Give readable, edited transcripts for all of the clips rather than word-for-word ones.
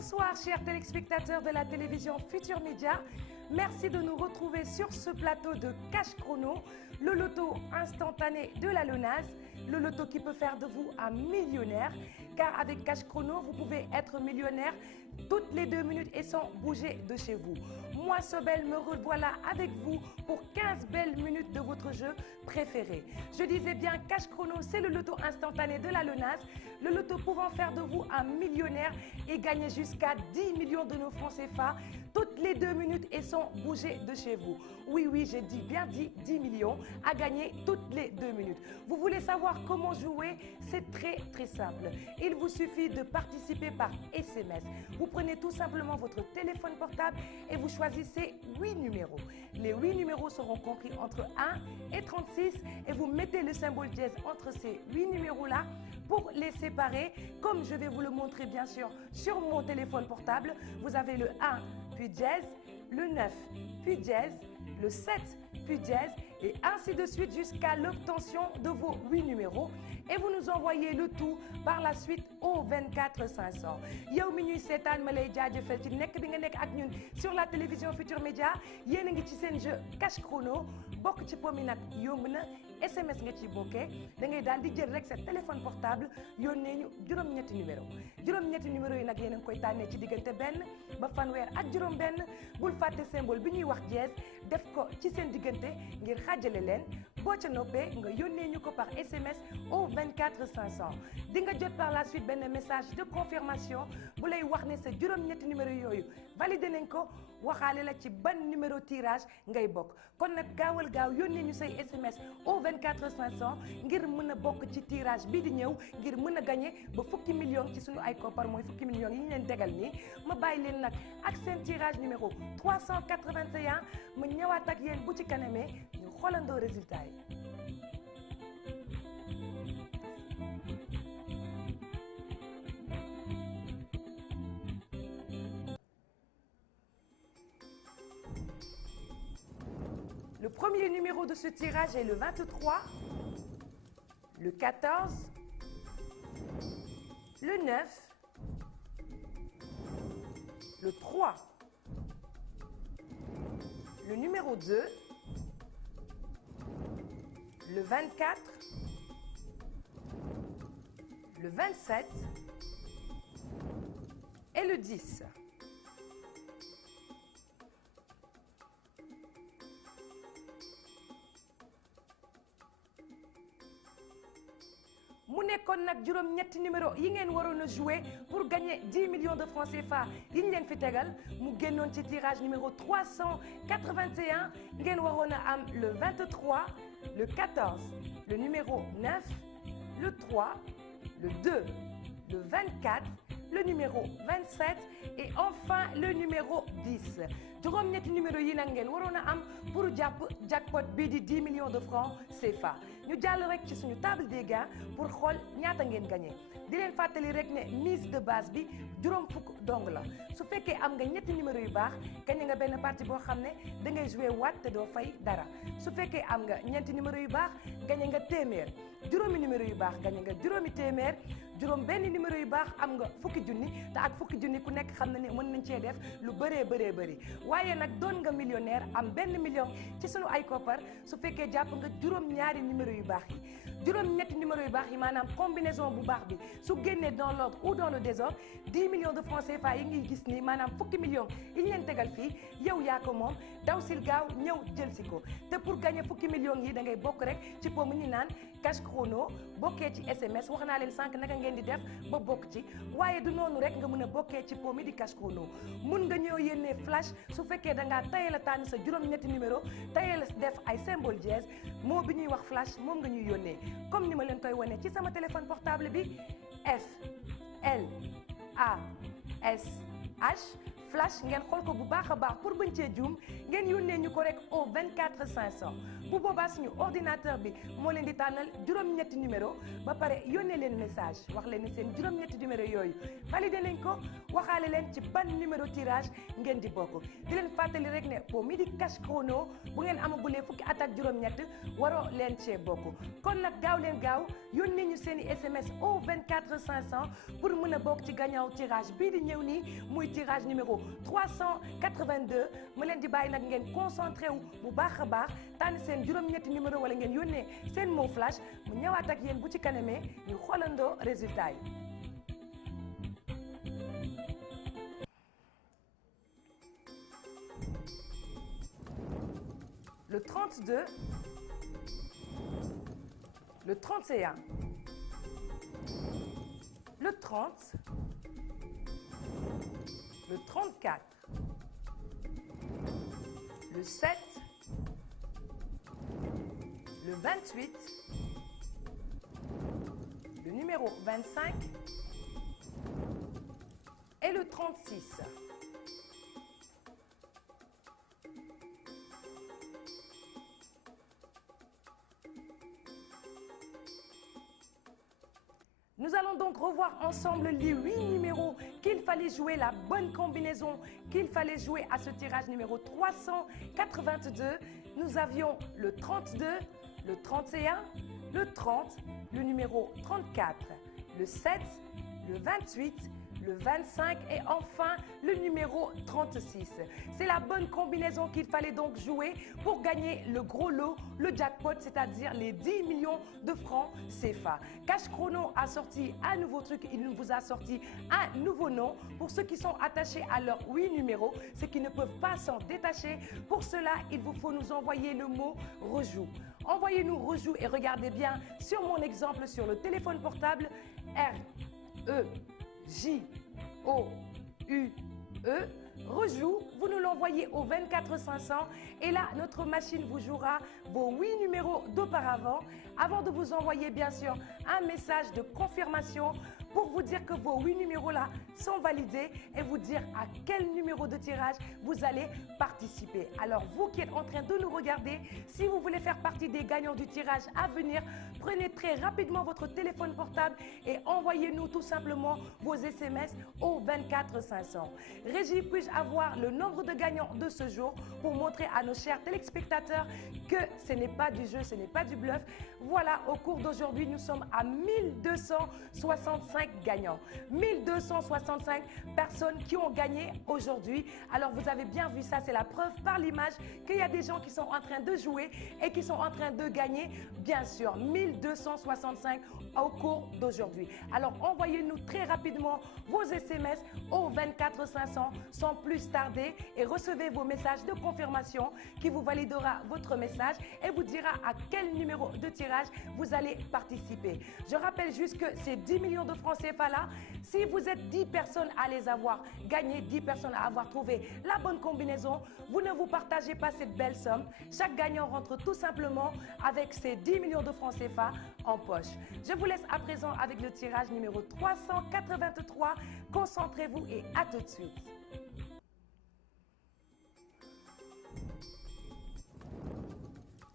Bonsoir chers téléspectateurs de la télévision Futur Média. Merci de nous retrouver sur ce plateau de Cash Chrono, le loto instantané de la LONASE, le loto qui peut faire de vous un millionnaire. Car avec Cash Chrono, vous pouvez être millionnaire toutes les 2 minutes et sans bouger de chez vous. Moi, Sobel, me revoilà avec vous pour 15 belles minutes de votre jeu préféré. Je disais bien, Cash Chrono, c'est le loto instantané de la LONASE, le loto pouvant faire de vous un millionnaire et gagner jusqu'à 10 millions de nos francs CFA toutes les 2 minutes et sans bouger de chez vous. Oui, oui, j'ai bien dit 10 millions à gagner toutes les 2 minutes. Vous voulez savoir comment jouer? C'est très simple. Il vous suffit de participer par SMS. Vous prenez tout simplement votre téléphone portable et vous choisissez 8 numéros. Les 8 numéros seront compris entre 1 et 36 et vous mettez le symbole dièse entre ces 8 numéros-là pour les séparer. Comme je vais vous le montrer bien sûr sur mon téléphone portable, vous avez le 1 puis dièse, le 9 puis dièse, le 7 puis dièse et ainsi de suite jusqu'à l'obtention de vos 8 numéros et vous nous envoyez le tout par la suite au 24 500. yow mi ñuy seetaan ma lay jaajëfal ci nekk bi nga nekk ak ñun sur la télévision Futur Média yéen a ngi ci seen jeu Cash Chrono bokk ci po mi nag yomb na SMS nga ciy bokkee da ngay daal di jël rek sa téléphone portable yónnee ñu juróom-ñetti numéro yi nag yéen a ngi koy tànnee ci diggante benn ba fanweer ak juróom-benn bul fàtte symbole bi ñuy wax dièse def ko ci seen diggante ngir xaajale leen boo ca noppee nga yónnee ñu ko par SMS au 24 500 di nga jot par la suite benn message de confirmation bu lay wax ne sa juróom-ñetti numéro yooyu validé nañ ko waxaale la ci ban numéro tirage ngay bokk kon nag gaawal gaaw yónnee ñu say SMS au 24 500 ngir mën a bokk ci tirage bii di ñëw ngir mën a gagné ba fukki millions ci suñu ay koppar mooy fukki millions yi ñu leen tegal nii ma bàyyi leen nag ak seen tirage numéro 381 ma ñëwaat ak yéen bu ci kanamee ñu xoolandoo résultat yi. Le premier numéro de ce tirage est le 23, le 14, le 9, le 3, le numéro 2, le 24, le 27 et le 10. mu nekkoon nag juróom-ñetti numéro yi ngeen waroon a jouer pour gagner 10 millions de francs CFA yi ñu leen fi tegal mu génnoon ci tirage numéro 381 ngeen waroon a am le 23 le 14 le numéro 9 le 3 le 2 le 24 le numéro 27 et enfin le numéro 10 juróom-ñetti numéro yi nag ngeen waroon a am pour jàpp jackpot bii di 10 millions de francs CFA ñu jàll rek ci suñu table des gains pour xool ñaata ngeen gagné di leen fàttali rek ne mise de base bi juróom fukk dong la su fekkee am nga ñetti numéro yu baax gagné nga benn partie boo xam ne da ngay joué waat te doo fay dara su fekkee am nga ñeenti numéro yu baax gagné nga téeméer juróomi numéro yu baax gagné nga juróomi téeméer juróom benn numéro yu baax am nga fukki junni te ak fukki junni ku nekk xam na ne mën nañ cee def lu bëree bëri waaye nag doon nga millionnaire am benn million ci sunu ay koppar su fekkee jàpp nga juróom ñaari numéro yu baax yi juróom ñetti numéro yu baax yi maanaam combinaison bu baax bi su génnee dans l'ordre ou dans le désordre 10 millions de francs CFA yi ngi gis nii maanaam fukki millions yi ñu leen tegal fii yow yaa ko moom daw sil gaaw ñëw jël si ko te pour gagner fukki millions yi da ngay bokk rek ci po mu ñu naan Cash Chrono bokkee ci SMS wax naa leen sànq naka ngeen di def ba bokk ci waaye du noonu rek nga mën a bokkee ci po mi di Cash Chrono mun nga ñëw yénnee flash su fekkee da ngaa tayee la tànn sa juróom-ñetti numéro tayee la def ay symbole dièse moo bi ñuy wax flash moom nga ñuy yónnee comme ni ma leen koy wane ci sama téléphone portable bi F L A S H flash ngeen xool ko bu baax a baax pour bañ cee juum ngeen yónnee ñu ko rek au 24 500 bu boobaa suñu ordinateur bi moo leen di tànnal juróom-ñetti numéro ba pare yónnee leen message wax leen ni seen juróom-ñetti numéro yooyu validé nañ ko waxaale leen ci ban numéro tirage ngeen di bokk di leen fàttali rek ne po Midi Cash Chrono bu ngeen amagulee fukki at ak juróom-ñett waroo leen cee bokk kon nag gaaw leen gaaw yónnee ñu seen i SMS au 24 500 pour mën a bokk ci gagnant tirage bii di ñëw nii muy tirage numéro 382 ma leen di bàyyi nag ngeen concentré wu bu baax a baax tànn seen juróom-ñetti numéro wala ngeen yónnee seen mot flash mu ñëwaat ak yéen bu ci kanamee ñu xoolandoo résultat yi. Le 32, le 31, le 30, le 34, le 7, le 28, le numéro 25 et le 36. Nous allons donc revoir ensemble les 8 numéros qu'il fallait jouer, la bonne combinaison qu'il fallait jouer à ce tirage numéro 382. Nous avions le 32, le 31, le 30, le numéro 34, le 7, le 28, le 25 et enfin le numéro 36. C'est la bonne combinaison qu'il fallait donc jouer pour gagner le gros lot, le jackpot, c'est-à-dire les 10 millions de francs CFA. Cash Chrono a sorti un nouveau truc, il vous a sorti un nouveau nom. Pour ceux qui sont attachés à leurs 8 numéros, ceux qui ne peuvent pas s'en détacher, pour cela, il vous faut nous envoyer le mot « rejoue ». Envoyez-nous « rejoue » et regardez bien sur mon exemple sur le téléphone portable R-E-J-O-U-E. Rejoue, vous nous l'envoyez au 24 500 et là, notre machine vous jouera vos 8 numéros d'auparavant avant de vous envoyer bien sûr un message de confirmation pour vous dire que vos 8 numéros-là sont validés et vous dire à quel numéro de tirage vous allez participer. Alors, vous qui êtes en train de nous regarder, si vous voulez faire partie des gagnants du tirage à venir, prenez très rapidement votre téléphone portable et envoyez-nous tout simplement vos SMS au 24 500. Régie, puis-je avoir le nombre de gagnants de ce jour pour montrer à nos chers téléspectateurs que ce n'est pas du jeu, ce n'est pas du bluff. Voilà, au cours d'aujourd'hui, nous sommes à 1265 gagnants. 1265 personnes qui ont gagné aujourd'hui. Alors, vous avez bien vu ça, c'est la preuve par l'image qu'il y a des gens qui sont en train de jouer et qui sont en train de gagner, bien sûr, 1265 au cours d'aujourd'hui. Alors, envoyez-nous très rapidement vos SMS au 24 500 sans plus tarder et recevez vos messages de confirmation qui vous validera votre message et vous dira à quel numéro de tirage vous allez participer. Je rappelle juste que ces 10 millions de francs CFA là, si vous êtes 10 personnes à les avoir gagnés, 10 personnes à avoir trouvé la bonne combinaison, vous ne vous partagez pas cette belle somme. Chaque gagnant rentre tout simplement avec ces 10 millions de francs CFA en poche. Je vous laisse à présent avec le tirage numéro 383. Concentrez-vous et à tout de suite.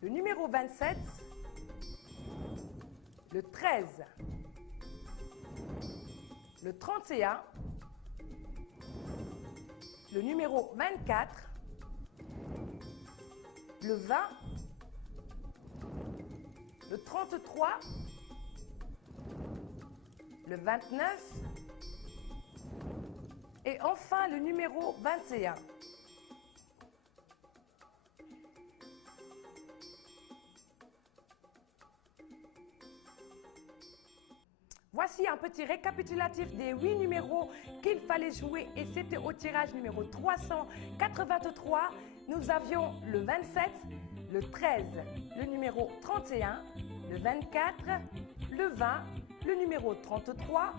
Le numéro 27, le 13, le 31, le numéro 24, le 20, le 33, le 29 et enfin le numéro 21. Voici un petit récapitulatif des 8 numéros qu'il fallait jouer et c'était au tirage numéro 383. Nous avions le 27, le 13, le numéro 31, le 24, le 20, le numéro 33,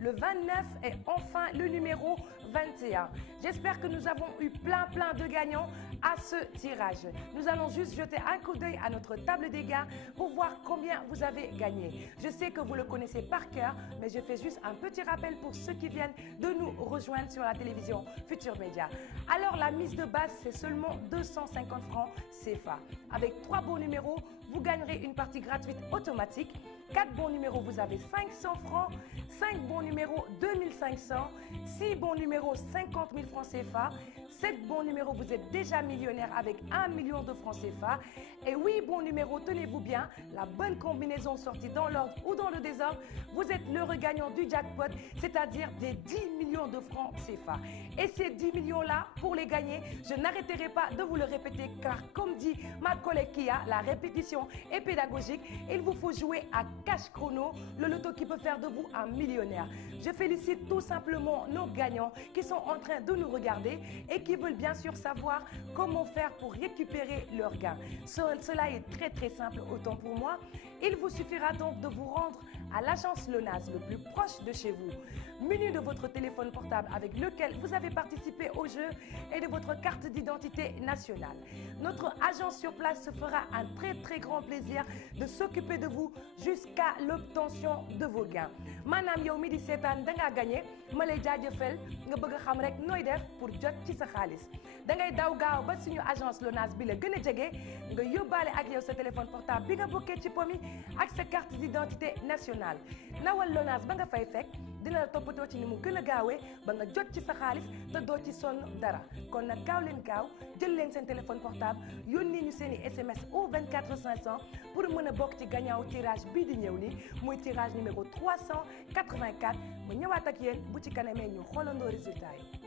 le 29 et enfin le numéro 21. J'espère que nous avons eu plein de gagnants à ce tirage. Nous allons juste jeter un coup d'œil à notre table des gains pour voir combien vous avez gagné. Je sais que vous le connaissez par cœur, mais je fais juste un petit rappel pour ceux qui viennent de nous rejoindre sur la télévision Futur Média. Alors la mise de base, c'est seulement 250 francs CFA. Avec 3 bons numéros, vous gagnerez une partie gratuite automatique. 4 bons numéros, vous avez 500 francs. 5 bons numéros, 2500. 6 bons numéros, 50 000 francs CFA. 7 bons numéros, vous êtes déjà millionnaire avec 1 million de francs CFA. Et 8 bons numéros, tenez-vous bien, la bonne combinaison sortie dans l'ordre ou dans le désordre, vous êtes l'heureux gagnant du jackpot, c'est-à-dire des 10 millions de francs CFA. Et ces 10 millions-là, pour les gagner, je n'arrêterai pas de vous le répéter, car comme dit ma collègue Kia, la répétition est pédagogique. Il vous faut jouer à Cash Chrono, le loto qui peut faire de vous un millionnaire. Je félicite tout simplement nos gagnants qui sont en train de nous regarder et qui veulent bien sûr savoir comment faire pour récupérer leurs gains. Cela est très simple autant pour moi. Il vous suffira donc de vous rendre à l'agence LONASE le plus proche de chez vous, muni de votre téléphone portable avec lequel vous avez participé au jeu et de votre carte d'identité nationale. Notre agence sur place se fera un très grand plaisir de s'occuper de vous jusqu'à l'obtention de vos gains. Manam yow mi di seetaan da nga gagné ma lay jaajëfal nga bëgg xam rek nooy def pour jot ci sa xaalis da ngay daw gaaw ba suñu agence LONASE bi la gën a jege nga yóbbaale ak yow sa téléphone portable bi nga bokkee ci pomi ak sa carte d'identité nationale. Nawal LONASE ba nga fay fekk dina la toppatoo ci ni mu gën a gaawee ba nga jot ci sa xaalis te doo ci sonn dara kon nag gaaw leen gaaw jël leen seen téléphone portable yónnee ñu seen i SMS au 24 500 pour mën a bokk ci gagnant tirage bii di ñëw nii muy tirage numéro 384 ma ñëwaat ak yéen bu ci kanamee ñu xoolandoo résultat yi.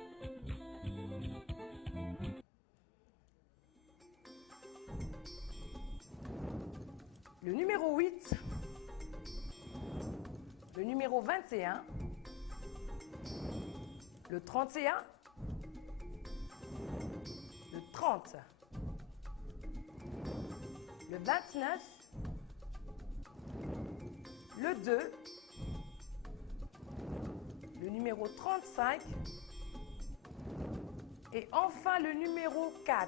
Le numéro 8, le numéro 21, le 31, le 30, le 29, le 2, le numéro 35 et enfin le numéro 4.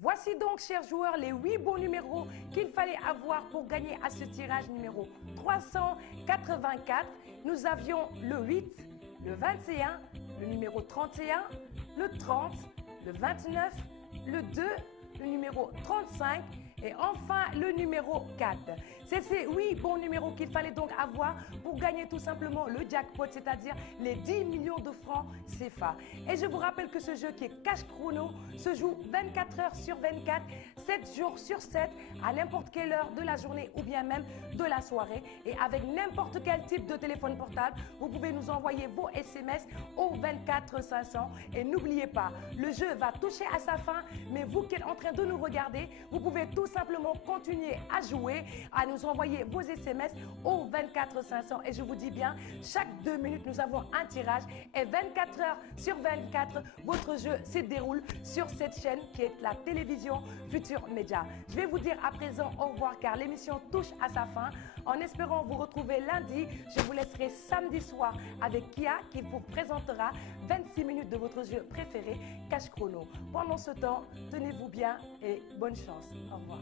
Voici donc, chers joueurs, les 8 bons numéros qu'il fallait avoir pour gagner à ce tirage numéro 384. Nous avions le 8, le 21, le numéro 31, le 30, le 29, le 2, le numéro 35 et enfin le numéro 4. C'est ces 8 bons numéros qu'il fallait donc avoir pour gagner tout simplement le jackpot, c'est-à-dire les 10 millions de francs CFA. Et je vous rappelle que ce jeu qui est Cash Chrono se joue 24 heures sur 24, 7 jours sur 7, à n'importe quelle heure de la journée ou bien même de la soirée. Et avec n'importe quel type de téléphone portable, vous pouvez nous envoyer vos SMS au 24 500. Et n'oubliez pas, le jeu va toucher à sa fin, mais vous qui êtes en train de nous regarder, vous pouvez tout simplement continuer à jouer, à nous envoyer vos SMS au 24 500. Et je vous dis bien, chaque 2 minutes, nous avons un tirage. Et 24 heures sur 24, votre jeu se déroule sur cette chaîne qui est la télévision Futur Média. Je vais vous dire à présent au revoir car l'émission touche à sa fin. En espérant vous retrouver lundi, je vous laisserai samedi soir avec Kia qui vous présentera 26 minutes de votre jeu préféré, Cash Chrono. Pendant ce temps, tenez-vous bien et bonne chance. Au revoir.